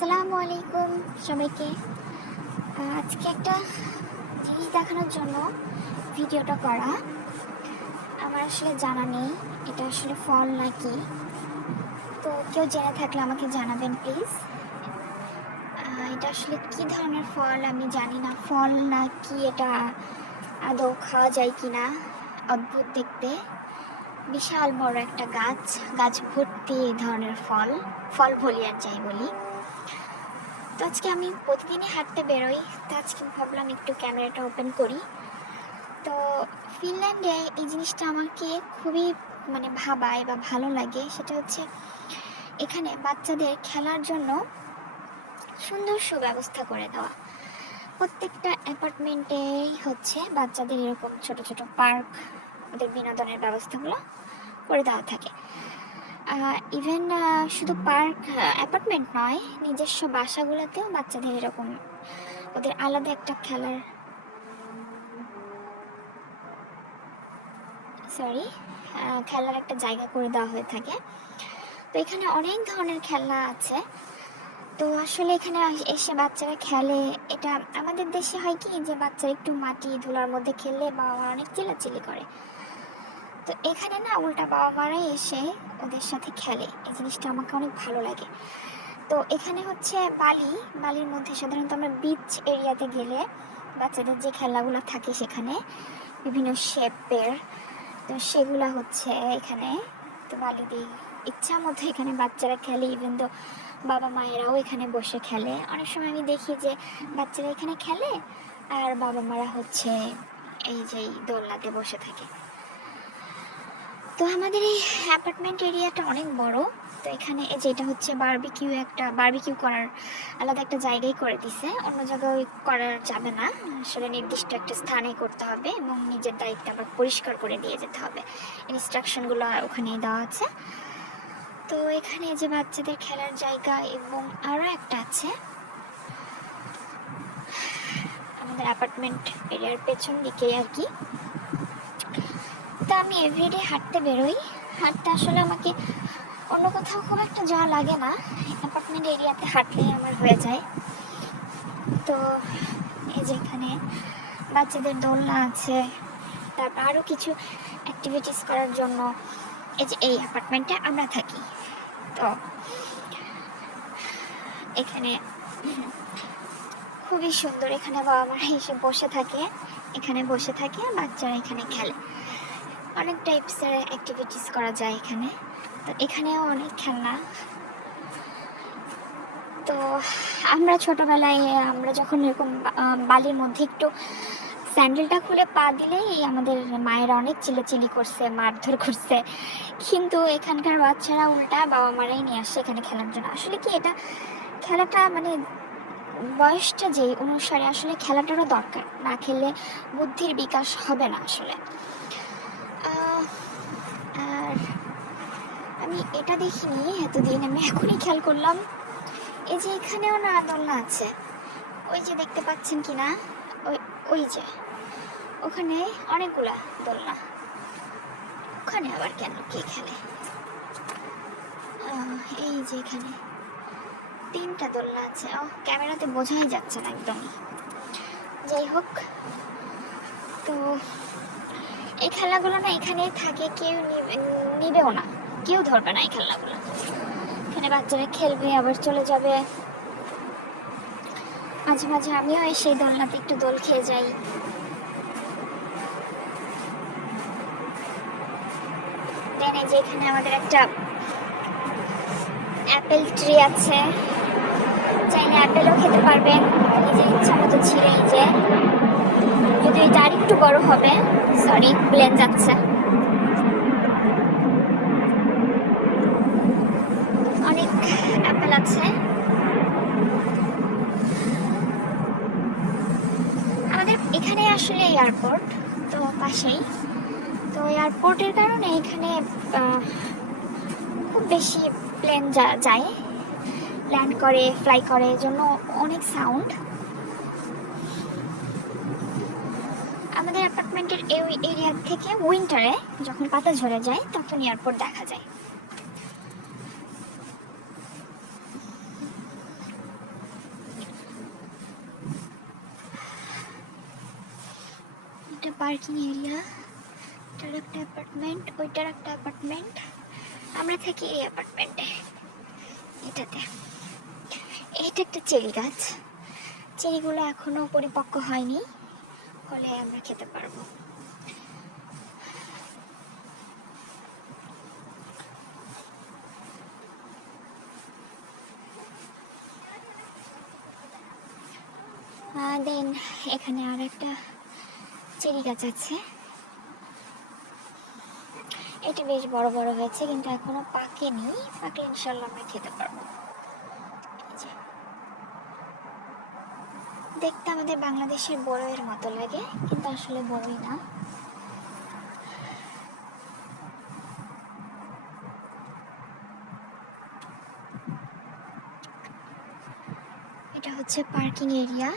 আসসালামু আলাইকুম সবাইকে। আজকে একটা জিনিস দেখানোর জন্য ভিডিওটা করা। আমার আসলে জানা নেই এটা আসলে ফল নাকি, তো কেউ জেনে থাকলে আমাকে জানাবেন প্লিজ। এটা আসলে কি ধরনের ফল আমি জানি না, ফল নাকি এটা আদৌ খাওয়া যায় কি না। অদ্ভুত দেখতে, বিশাল বড় একটা গাছ, গাছ ভর্তি এই ধরনের ফল, ফল বলি আর যাই বলি। তো আজকে আমি প্রতিদিনই হাঁটতে বেরোই, তো আজকে ভাবলাম একটু ক্যামেরাটা ওপেন করি। তো ফিনল্যান্ডে এই জিনিসটা আমাকে খুবই ভাবায় বা ভালো লাগে, সেটা হচ্ছে এখানে বাচ্চাদের খেলার জন্য সুন্দর সুব্যবস্থা করে দেওয়া। প্রত্যেকটা অ্যাপার্টমেন্টেই হচ্ছে বাচ্চাদের এরকম ছোট ছোট পার্ক, ওদের বিনোদনের ব্যবস্থাগুলো করে দেওয়া থাকে। ইভেন শুধু পার্ক অ্যাপার্টমেন্ট নয়, নিজস্ব বাসাগুলোতেও বাচ্চাদের এরকম ওদের আলাদা একটা খেলার একটা জায়গা করে দেওয়া হয়ে থাকে। তো এখানে অনেক ধরনের খেলনা আছে। তো আসলে এখানে এসে বাচ্চারা খেলে। এটা আমাদের দেশে হয় কি যে বাচ্চারা একটু মাটি ধুলার মধ্যে খেললে বাবা মা অনেক চিল্লাচিল্লি করে, তো এখানে না উল্টা বাবা মারাই এসে ওদের সাথে খেলে। এই জিনিসটা আমাকে অনেক ভালো লাগে। তো এখানে হচ্ছে বালির মধ্যে সাধারণত আমরা বিচ এরিয়াতে গেলে বাচ্চাদের যে খেলাগুলো থাকে সেখানে বিভিন্ন শেপের, তো সেগুলা হচ্ছে এখানে তো বালি দিয়ে ইচ্ছা মতো এখানে বাচ্চারা খেলে। ইভেন তো বাবা মায়েরাও এখানে বসে খেলে। অনেক সময় আমি দেখি যে বাচ্চারা এখানে খেলে আর বাবা মারা হচ্ছে এই যে দোলনাতে বসে থাকে। তো আমাদের এই অ্যাপার্টমেন্ট এরিয়াটা অনেক বড়। তো এখানে এই যেটা হচ্ছে বারবিকিউ করার আলাদা একটা জায়গায় করে দিছে, অন্য জায়গায় করার যাবে না, আসলে নির্দিষ্ট একটা স্থানে করতে হবে এবং নিজের দায়িত্ব আবার পরিষ্কার করে দিয়ে যেতে হবে। ইনস্ট্রাকশনগুলো ওখানেই দেওয়া আছে। তো এখানে যে বাচ্চাদের খেলার জায়গা এবং আরও একটা আছে আমাদের অ্যাপার্টমেন্ট এরিয়ার পেছন দিকে আর কি। তো আমি এভরিডে হাঁটতে বেরোই। হাঁটতে আসলে আমাকে অন্য কোথাও খুব একটা যাওয়া লাগে না, অ্যাপার্টমেন্ট এরিয়াতে হাঁটলে আমার হয়ে যায়। তো এই যে এখানে বাচ্চাদের দোলনা আছে, তারপর আরও কিছু অ্যাক্টিভিটিস করার জন্য এই অ্যাপার্টমেন্টে আমরা থাকি। তো এখানে খুবই সুন্দর, এখানে বাবা মারা এসে বসে থাকে বাচ্চারা এখানে খেলে। অনেক টাইপসের অ্যাক্টিভিটিস করা যায় এখানে। তো এখানেও অনেক খেলনা। তো আমরা ছোটবেলায় আমরা যখন এরকম বালির মধ্যে একটু স্যান্ডেলটা খুলে পা দিলেই আমাদের মায়েরা অনেক চিল্লাচিল্লি করছে, মারধর করছে, কিন্তু এখানকার বাচ্চারা উল্টা বাবা মারাই নিয়ে আসে এখানে খেলার জন্য। আসলে কি এটা খেলাটা বয়সটা যেই অনুসারে আসলে খেলাটারও দরকার, না খেললে বুদ্ধির বিকাশ হবে না আসলে। আর আমি এটা দেখিনি এতদিন, আমি এখনই খেয়াল করলাম এই যে এখানেও না দোলনা আছে। ওই যে দেখতে পাচ্ছেন কি না, ওই যে ওখানে অনেকগুলা দোলনা। ওখানে আবার কেন কে খেলে? এই যে এখানে 3টা দোলনা আছে। ক্যামেরাতে বোঝাই যাচ্ছে না একদমই। যাই হোক, তো এই খেলাগুলো না এখানেই থাকে, কেউ নিবেও না, কেউ ধরবে না এই খেলাগুলো। এখানে বাচ্চারা খেলবে আবার চলে যাবে। মাঝে মাঝে আমিও সেই দোলনাতে একটু দোল খেয়ে যাই। দেন এই যে এখানে আমাদের একটা অ্যাপেল ট্রি আছে, চাইলে অ্যাপেলও খেতে পারবেন নিজের ইচ্ছা মতো ছিঁড়ে। যে যদি এটা আর একটু বড় হবে, সরি প্লেন যাচ্ছে, অনেক অ্যাপেল আছে। আমাদের এখানে আসলে এয়ারপোর্ট তো পাশেই, তো এয়ারপোর্টের কারণে এখানে খুব বেশি প্লেন যায়, ল্যান্ড করে, ফ্লাই করে, এর জন্য অনেক সাউন্ড। আমাদের অ্যাপার্টমেন্টের এই এরিয়া থেকে উইন্টারে যখন পাতা ঝরে যায় তখন এয়ারপোর্ট দেখা যায়। পার্কিং এরিয়া, এটার একটা অ্যাপার্টমেন্ট, ওইটার একটা অ্যাপার্টমেন্ট। আমরা থাকি এই অ্যাপার্টমেন্টে, এটাতে। এইটা একটা চেরি গাছ, চেরিগুলো এখনো পরিপক্ক হয়নি, হলে আমরা খেতে পারবো। দেন এখানে আর একটা চেরি গাছ আছে, এটা বেশ বড় বড় হয়েছে কিন্তু এখনো পাকেনি, পাকলে ইনশাল্লাহ আমরা খেতে পারবো। দেখতে আমাদের বাংলাদেশের বড়ইয়ের মতো লাগে, কিন্তু আসলে বড়ই না। এটা হচ্ছে পার্কিং এরিয়া।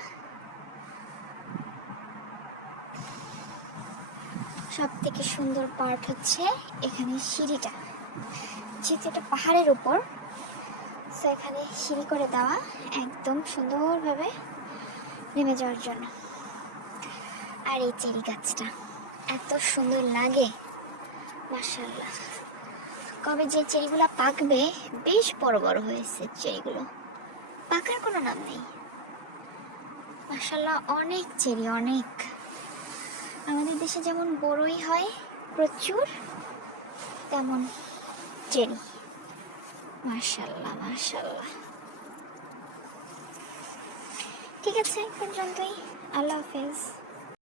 সব থেকে সুন্দর পার্ট হচ্ছে এখানে সিঁড়িটা, যেহেতু এটা পাহাড়ের উপর, তো এখানে সিঁড়ি করে দেওয়া একদম সুন্দরভাবে নেমে যাওয়ার জন্য। আর এই চেরি গাছটা এত সুন্দর লাগে, মাশাআল্লাহ। কবে যে চেরিগুলো পাকবে, বেশ বড় বড় হয়েছে চেরিগুলো, পাকার কোনো নাম নেই। মাশাআল্লাহ, অনেক চেরি, অনেক। আমাদের দেশে যেমন বড়ই হয় প্রচুর, তেমন চেরি। মাশাআল্লাহ মাশাআল্লাহ। ঠিক আছে, পর্যন্তই। আল্লাহ হাফেজ।